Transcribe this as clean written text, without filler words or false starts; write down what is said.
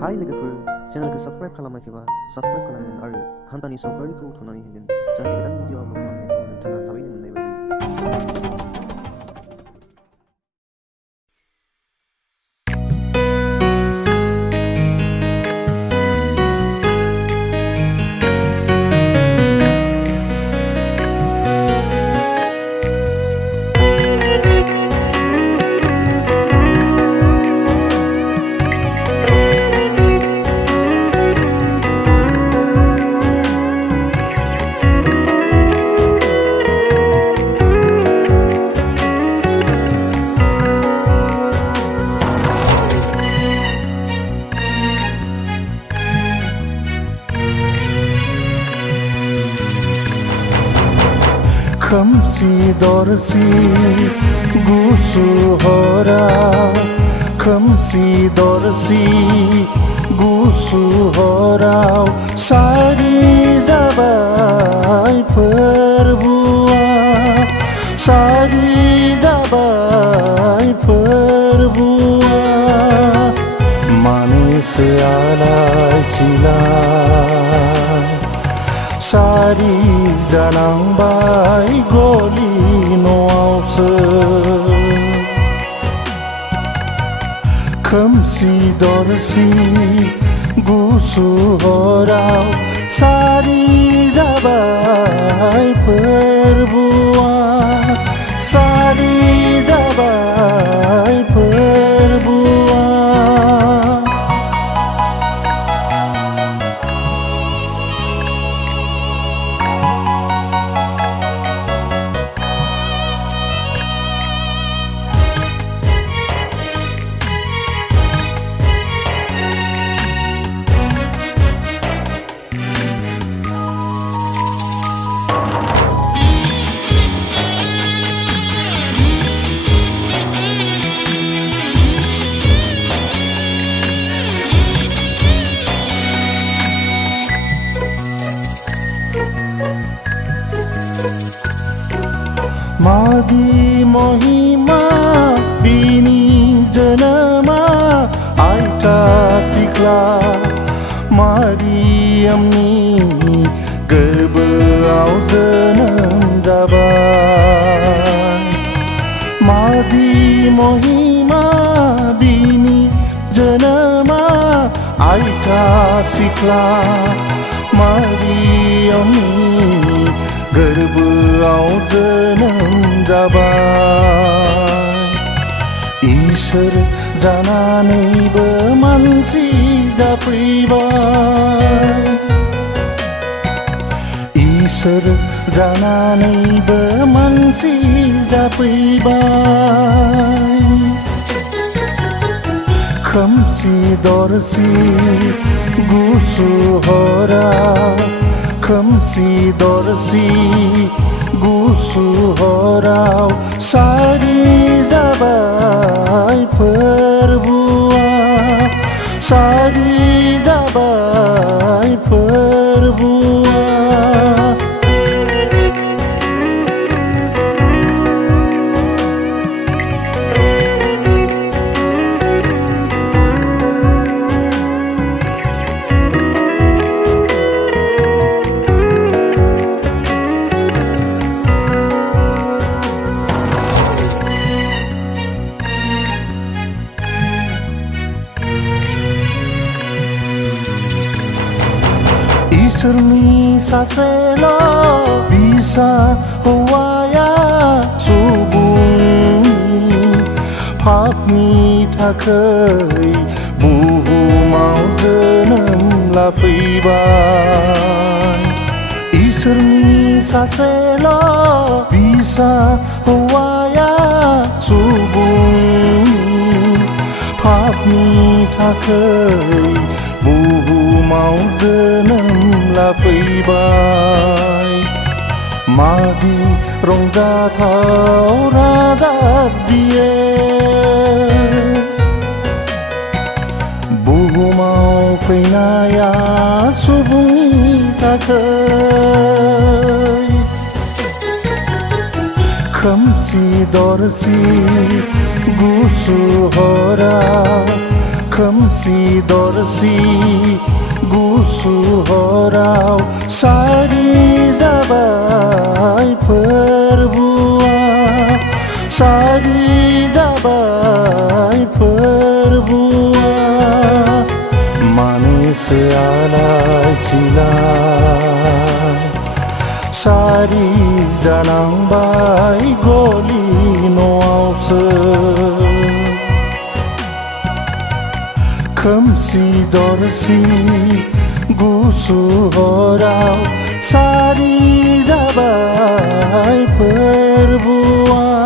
हाय लोगोफोर चेनेलखौ subscribe खालामाखैबा subscribe खालामगोन आरो घन्टानि सावगारिखौ थुनानै होगोन जाहाथे गोदान भिडिअ आपल'ड खालामनायखौ नोंथाङा थाबैनो मोननाय बायदि। खोमसि दरसि गुसु हराव खोमसि दरसि गुसु हराव सारि जाबाय फोरबुआ सारि जाबाय फोरबुआ मानोसो आलाय सिलाय सारि जानांबाय गलि न'आवसो खोमसि दरसि गुसु हराव सारि जाबाय फोरबुआ सारि जाबाय फोरबुआ मादि महिमा बिनि जोनोमा आइथा सिख्ला मारियामनि गोरबोआव जोनोम जाबाय मादि महिमा बिनि जोनोमा आइथा सिख्ला मारियामनि गोरबोआव जोनोम जाबाय इसोर जानानैबो मानसि जाफैबाय इसोर जानानैबो मानसि जाफैबाय खोमसि दरसि गुसु हराव खोमसि दरसि गुसु हराव सारि जाबाय फोरबुआ सारि जाबाय फोरबुआ इसोरनि सासेल' बिसा हौवाया सुबुंनि पापनि थाखै बुहुमाव जोनोम लाफैबाय इसोरनि सासेल' बिसा हौवाया सुबुंनि पापनि थाखै बुहुमाव जोनोम लाफैबाय मादि रंजाथाव रादाब बियो बुहुमाव फैनाया सुबुंनि थाखै खोमसि दरसि गुसु हराव खोमसि दरसि गुसु हराव सारि जाबाय फोरबुआ सारि जाबाय फोरबुआ मानोसो आलाय सिलाय सारि जानांबाय गलि न'आवसो खोमसि दरसि गुसु हराव सारि जाबाय फोरबुआ